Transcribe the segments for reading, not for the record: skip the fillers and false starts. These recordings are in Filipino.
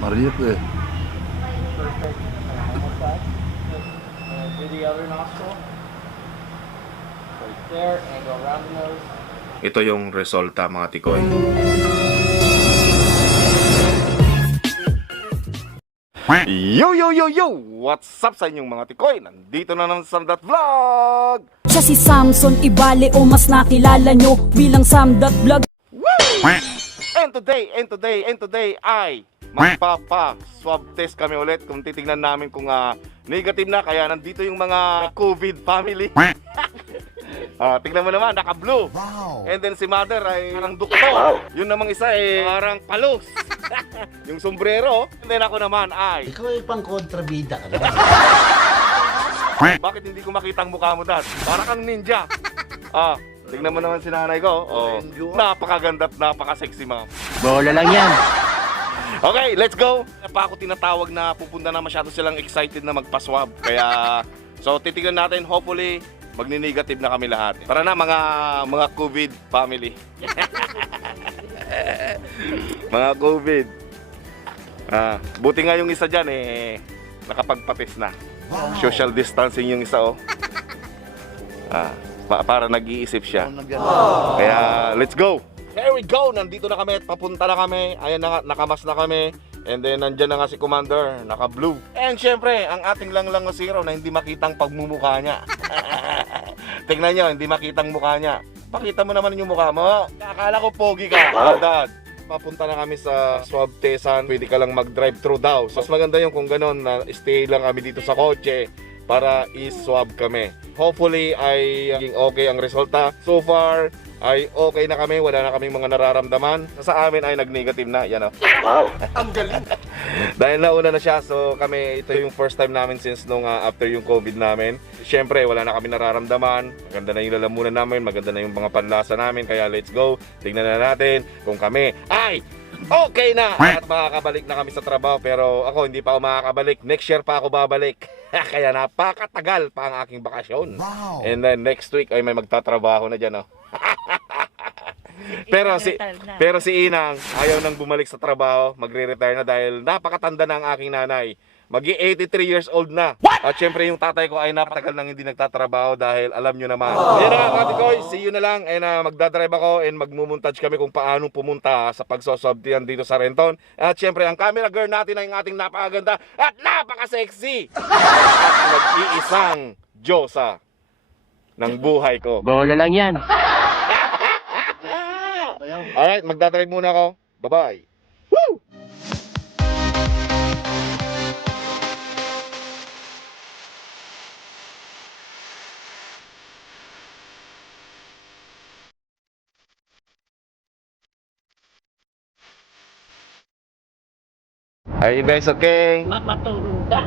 Mariet eh. Perfect. Almost that. Do the other nostril. Right there, and go around the nose. Ito yung resulta mga tikoy. Yo yo yo yo! What's up sa inyong mga tikoy? Nandito na naman sa Samdat Vlog! Siya si Samson Ibale o mas nakilala nyo bilang Samdat Vlog. And today ay magpapa-swab test kami ulit kung titignan namin kung negative na, kaya nandito yung mga COVID family. Tignan mo naman, naka-blue. Wow. And then si mother ay parang doktor. Yun namang isa ay parang palos. Yung sombrero. And then ako naman ay... Ikaw ay pang kontrabida ka naman. Bakit hindi ko makita ang mukha mo, Dad? Para kang ninja. Tignan mo naman si nanay ko. Napakaganda at napaka-sexy, ma'am. Bola lang yan. Okay, let's go. Pa ako tinatawag na pupunta na, masyado silang excited na magpa-swab. Kaya, so titignan natin, hopefully, magni-negative na kami lahat. Tara na mga COVID family. Mga COVID. Buti nga yung isa dyan nakapagpatis na. Wow. Social distancing yung isa para nag-iisip siya. Kaya let's go. Here we go. Nandito na kami at papunta na kami. Ayan na nga, nakamas na kami. And then nandyan na nga si Commander, naka-blue. And syempre, ang ating lang zero na hindi makitang pagmumukha niya. Tingnan nyo, hindi makitang mukha niya. Pakita mo naman yung mukha mo. Akala ko pogi ka, Dad. Papunta na kami sa swab testan. Pwede ka lang mag-drive through daw. So, mas maganda yung kung ganon na stay lang kami dito sa kotse para i-swab kami. Hopefully ay maging okay ang resulta. So far ay okay na kami, wala na kaming mga nararamdaman. Sa amin ay nag-negative na, yan Wow! Ang galing! Dahil nauna na siya, so kami, ito yung first time namin since nung after yung COVID namin. Siyempre, wala na kami nararamdaman. Maganda na yung lalamunan namin, maganda na yung mga panlasa namin. Kaya let's go, tingnan na natin kung kami ay okay na at makakabalik na kami sa trabaho. Pero ako, hindi pa ako makakabalik. Next year pa ako babalik. Kaya napakatagal pa ang aking bakasyon. Wow. And then next week ay may magtatrabaho na dyan, pero si Inang ayaw nang bumalik sa trabaho, magre-retire na dahil napakatanda na ang aking nanay. Magi-83 years old na. At syempre yung tatay ko ay napatagal nang hindi nagtatrabaho dahil alam nyo naman. Ayan na mga tikoy, see you na lang. And magdadrive ako and magmumontage kami kung paano pumunta sa pagsoswabtian dito sa Renton. At syempre ang camera girl natin ay ang ating napakaganda at napaka-sexy. At nag-iisang Diyosa ng buhay ko. Bola lang yan. Alright, magdadrive muna ako. Bye-bye. Woo! Are you guys okay? Matulog ka.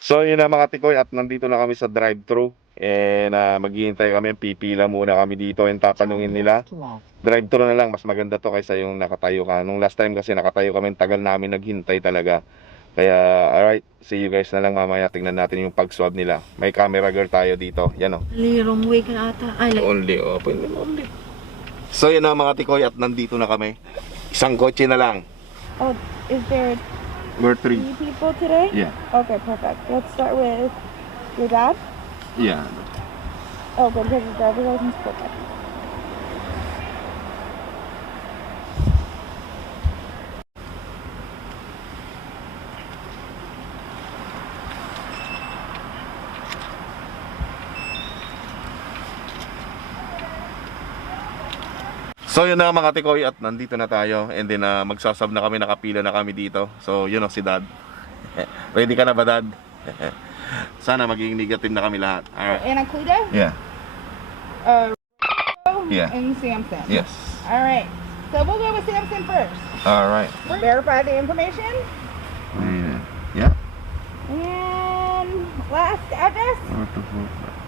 So yun na mga tikoy, at nandito na kami sa drive-thru. And maghihintay kami, pipila muna kami dito and tatanungin nila. Drive-thru na lang, mas maganda to kaysa yung nakatayo ka. Nung last time kasi nakatayo kami, tagal namin naghintay talaga. Kaya alright, see you guys na lang mamaya. Tingnan natin yung pag-swab nila. May camera girl tayo dito, yan Wrong way ka ata. Ay, like... Only. So yun na mga tikoy, at nandito na kami. Isang kotse na lang. Oh, is there We're 3. 3 people today? Yeah. Okay, perfect. Let's start with your dad. Yeah. Oh, good, because his driver's license is perfect. So yun na mga tikoy, at nandito na tayo. And then magsasab na kami, nakapila na kami dito. So yun si Dad. Ready ka na ba, Dad? Sana magiging negative na kami lahat. Alright. Anacuda? Yeah. Yeah. And Samson. Yes. All right. So we'll go with Samson first. Alright. Verify the information. Yeah. And last address.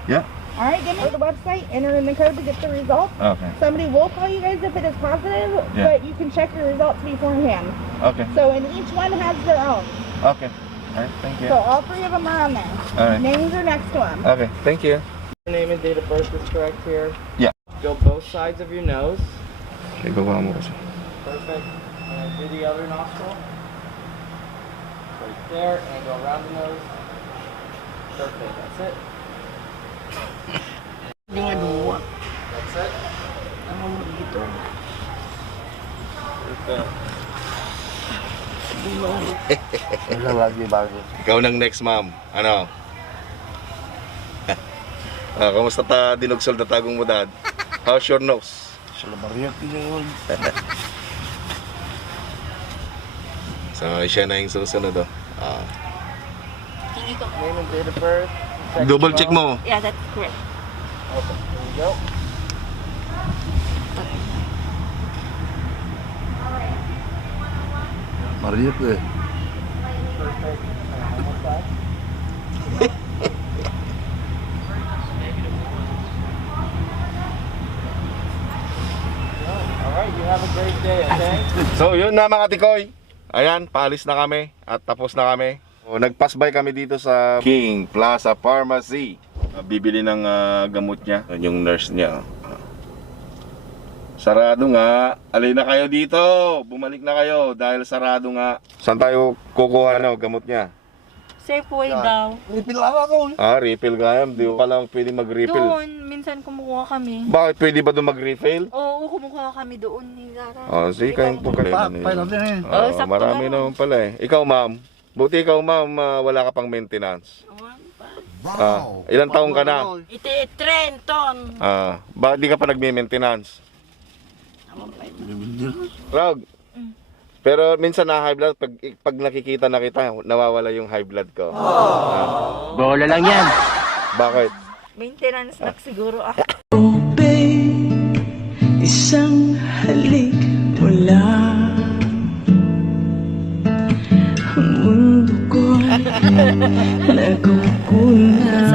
Yeah. All right, give me the website, enter in the code to get the results. Okay. Somebody will call you guys if it is positive, Yeah. but you can check your results beforehand. Okay. So, and each one has their own. Okay. Alright, thank you. So all three of them are on there. Alright. Names are next to them. Okay, thank you. Your name and date of birth is correct here. Yeah. Go both sides of your nose. Okay, baba mo kasi. Perfect. And do the other nostril. Right there. And go around the nose. Perfect. That's it. That's it. Wala lagi bago. Ikaw nang next, ma'am. Ano? Kamusta ta dinugsol na tagong mo, dad? How's your nose? Sa labariyat yun. So, siya na yung susunod, oh. Name and date of birth. Sex Double check well. mo. Yeah, that's correct. Okay, here we go. Mariyat eh. Perfect. Almost back. Alright, you have a great day, okay? So, yun na mga tikoy. Ayan, paalis na kami at tapos na kami. So, nag-pass by kami dito sa King Plaza Pharmacy. Bibili ng gamot niya. Yan yung nurse niya. Sarado nga. Alay na kayo dito. Bumalik na kayo dahil sarado nga. Saan tayo kukuha gamot niya? Safeway daw. Refill ako. Refill kaya. Di ko lang pwede mag-refill. Doon, minsan kumukuha kami. Bakit pwede ba doon mag-refill? Oo, kumukuha kami doon ni Lara. Sige kayong pagkain. natin eh. sakto Marami lang. naman pala eh. Ikaw ma'am. Buti ikaw ma'am, wala ka pang maintenance. Wow. Ilang taong ka na? Iti Trenton. Bakit di ka pa nagme-maintenance? Rog. Pero minsan na high blood, pag nakikita na kita, nawawala yung high blood ko. Bola lang yan. Bakit? Maintenance na siguro ako. Oh babe, isang halik mo lang. Ang mundo ko'y nagkukunan.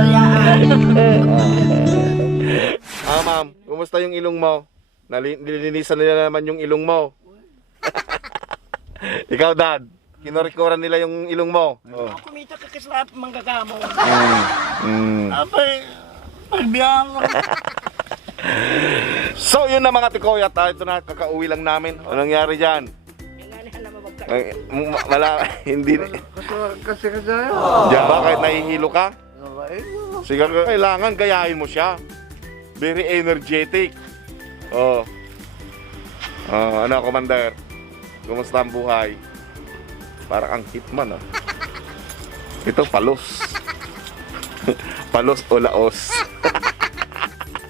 Ma'am, kumusta yung ilong mo? Nilinisan nila naman yung ilong mo. Ikaw, dad, kinorikuran nila yung ilong mo. Oh. Kumita ka kasla manggagamo. Abay, So, yun na mga tikoy at ito na, kakauwi lang namin. Anong nangyari dyan? Hindi. Kasi tayo. Diyan, bakit? Nahihilo ka? Sige, kailangan gayahin mo siya. Very energetic. Ano, Commander? Kumusta ang buhay? Parang ang hitman, ah. Ito, palos. Palos o laos.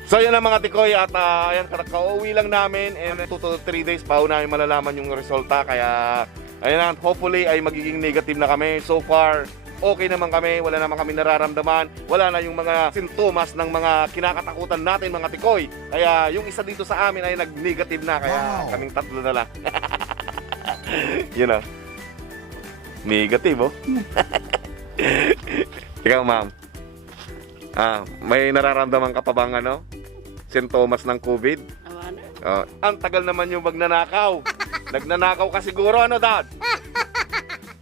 So, yan ang mga tikoy at ayan, kakauwi lang namin and 2 to 3 days pa namin malalaman yung resulta. Kaya, ayan, hopefully ay magiging negative na kami. So far, okay naman kami, wala naman kami nararamdaman, wala na yung mga sintomas ng mga kinakatakutan natin mga tikoy. Kaya yung isa dito sa amin ay nag-negative na, kaya kaming tatlo na lang. Yun know. Negative, oh. Ikaw, ma'am. May nararamdaman ka pa bang sintomas ng COVID? Ang tagal naman yung magnanakaw. Nagnanakaw ka siguro, dad?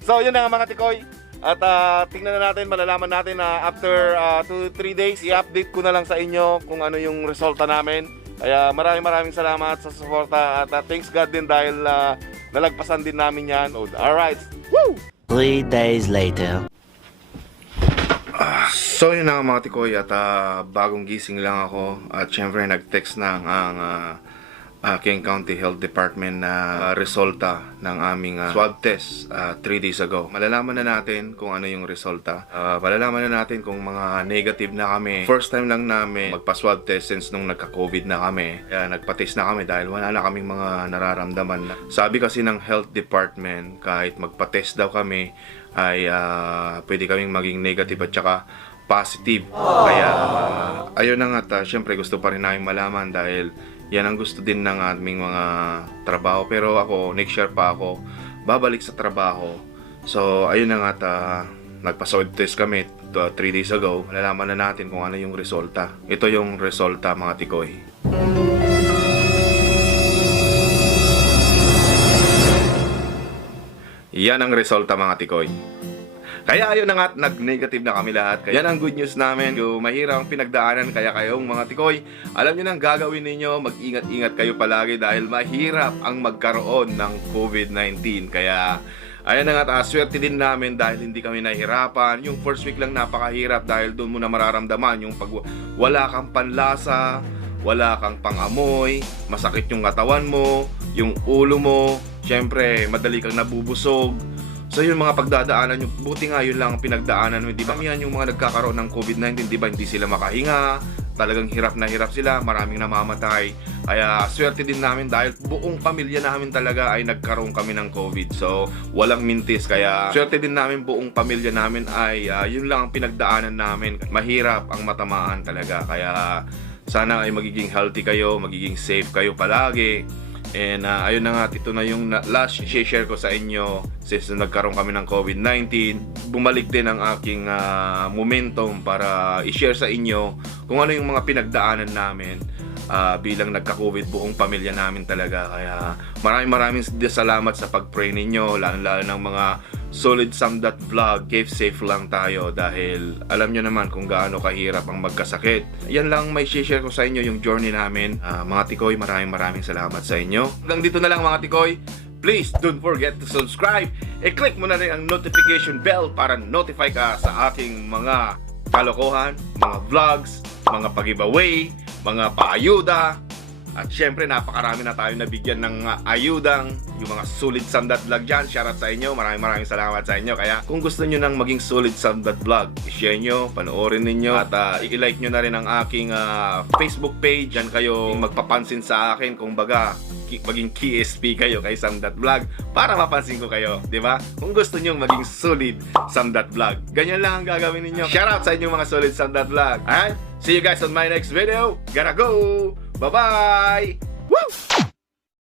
So, yun na nga mga tikoy. At tingnan na natin, malalaman natin na after 2-3 days, i-update ko na lang sa inyo kung ano yung resulta namin. Kaya maraming salamat sa suporta at thanks God din dahil nalagpasan din namin yan. Alright. Woo! 3 days later. So yun na nga mga tikoy at bagong gising lang ako at syempre nag-text na ang King County Health Department na resulta ng aming swab test 3 days ago. Malalaman na natin kung ano yung resulta. Malalaman na natin kung mga negative na kami. First time lang namin magpa-swab test since nung nagka-COVID na kami. Kaya nagpa-test na kami dahil wala na kaming mga nararamdaman. Sabi kasi ng Health Department kahit magpa-test daw kami ay pwede kaming maging negative at saka positive. Kaya ayun na nga, syempre gusto pa rin namin malaman dahil yan ang gusto din ng aming mga trabaho. Pero ako, next year pa ako babalik sa trabaho. So ayun na nga, nagpa-swab test kami 3 days ago. Malalaman na natin kung ano yung resulta. Ito yung resulta mga tikoy. Yan ang resulta mga tikoy. Kaya ayun na nga, nag-negative na kami lahat. Kaya yan ang good news namin. Yung mahirap ang pinagdaanan, kaya kayong mga tikoy, alam nyo nang gagawin ninyo, mag-ingat-ingat kayo palagi dahil mahirap ang magkaroon ng COVID-19. Kaya ayan na nga, swerte din namin dahil hindi kami nahihirapan. Yung first week lang napakahirap dahil doon mo na mararamdaman yung pag wala kang panlasa, wala kang pangamoy, masakit yung katawan mo, yung ulo mo, syempre madali kang nabubusog. So yun mga pagdadaanan nyo, buti nga yun lang ang pinagdaanan mo, di ba? Yan yung mga nagkakaroon ng COVID-19, di ba? Hindi sila makahinga, talagang hirap na hirap sila, maraming namamatay. Kaya swerte din namin dahil buong pamilya namin talaga ay nagkaroon kami ng COVID. So walang mintis, kaya swerte din namin buong pamilya namin ay yun lang ang pinagdaanan namin. Mahirap ang matamaan talaga, kaya sana ay magiging healthy kayo, magiging safe kayo palagi. And ayun na nga, ito na yung last share ko sa inyo since nagkaroon kami ng COVID-19. Bumalik din ang aking momentum para i-share sa inyo kung ano yung mga pinagdaanan namin bilang nagka-COVID, buong pamilya namin talaga. Kaya maraming salamat sa pag-pray ninyo, lalo ng mga Solid Samdat Vlog. Keep safe lang tayo dahil alam nyo naman kung gaano kahirap ang magkasakit. Yan lang may share ko sa inyo, yung journey namin. Mga tikoy, maraming salamat sa inyo. Hanggang dito na lang mga tikoy. Please don't forget to subscribe. I-click mo na rin ang notification bell para notify ka sa aking mga kalokohan, mga vlogs, mga pag-giveaway, mga paayuda. At syempre, napakarami na tayo nabigyan ng ayudang, yung mga Solid Samdat Vlog dyan. Shoutout sa inyo, maraming salamat sa inyo. Kaya kung gusto nyo nang maging Solid Samdat Vlog, i-share nyo, panoorin ninyo, at i-like nyo na rin ang aking Facebook page. Dyan kayo magpapansin sa akin, kung baga maging KSP kayo kay Samdat Vlog para mapansin ko kayo, di ba? Kung gusto nyo maging Solid Samdat Vlog, ganyan lang ang gagawin ninyo. Shoutout sa inyo mga Solid Samdat Vlog. And see you guys on my next video. Gotta go! Bye-bye! Woo!